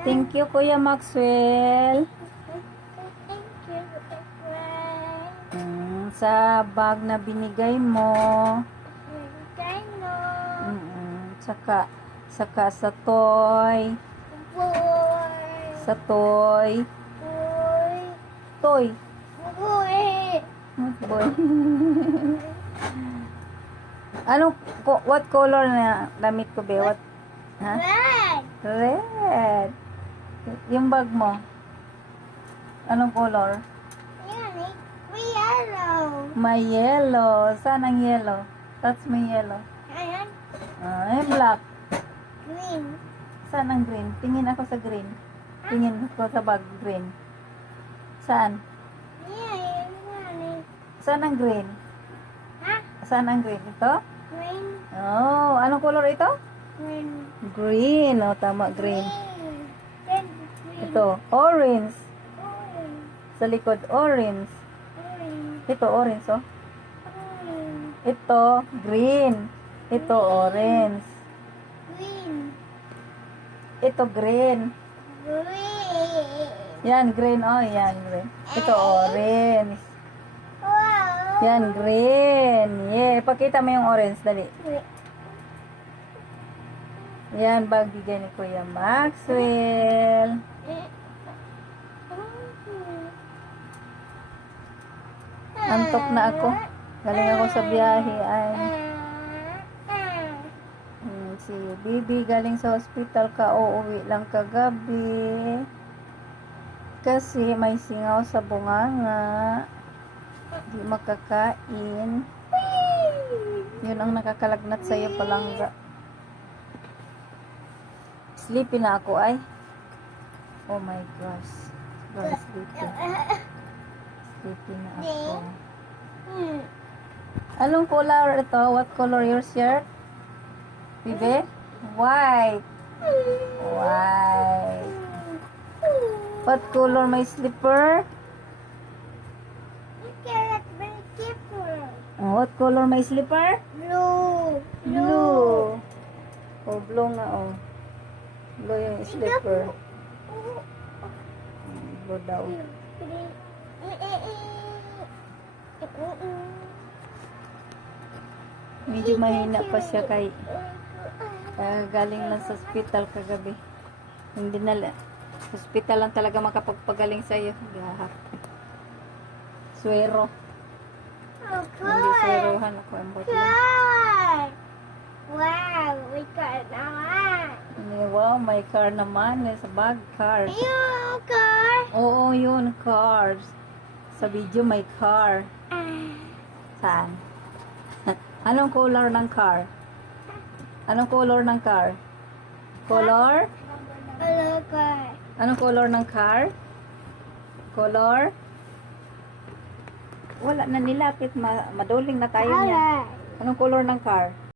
Thank you, Kuya Maxwell. Sa bag na binigay mo. Saka sa toy. Sa toy. Toy. Boy. What color na damit ko, be? What? Ha? Red. Yung bag mo. Anong color? Yellow. May yellow. Saan ang yellow? That's my yellow. Ayan. Black. Green. Saan ang green? Tingin ako sa green. Tingin ko sa bag green. Saan? Saan ang green? Ha? Saan ang green? Ito? Green. Oh, anong color ito? Green. Green. Oh, tama, green. Green. Ito, orange. Orange. Sa likod, orange. Orange. Ito, orange, oh. Orange. Ito, green. Ito, orange. Green. Ito, green. Green. Yan, green. Oh, yan, green. Ito, orange. Wow. Yan, green. Yeah, pakita mo yung orange, dali. Yan, bag bigay ni Kuya Maxwell. Antok na ako. Galing ako sa biyahe. Si Bibi galing sa hospital ka. Uuwi lang kagabi. Kasi may singaw sa bunganga. Di makakain. Yun ang nakakalagnat sa'yo, palangga. Sleepy na ako, ay. Oh my gosh. Sobrang sleepy. Sleepy na ako. Anong color ito? What color your shirt? Bibe? White. White. What color my slipper? What color my slipper? Blue. Blue. Oh, blue nga, oh. Blue yung slipper. Blue daw. Medyo mahina pa siya kay galing lang sa hospital kagabi. Hindi na hospital lang talaga makapagpagaling sa iyo. Gahap. Suero. Hindi suerohan ako ang bote lang. Wow, may car naman. Wow, may car naman. Sa bag, car. Yung car. Oo, yun, cars. Sa video may car. Saan? Anong color ng car? Anong color ng car? Color? Hello, car. Anong color ng car? Color? Wala na nilapit. Maduling na tayo niya. Anong color ng car?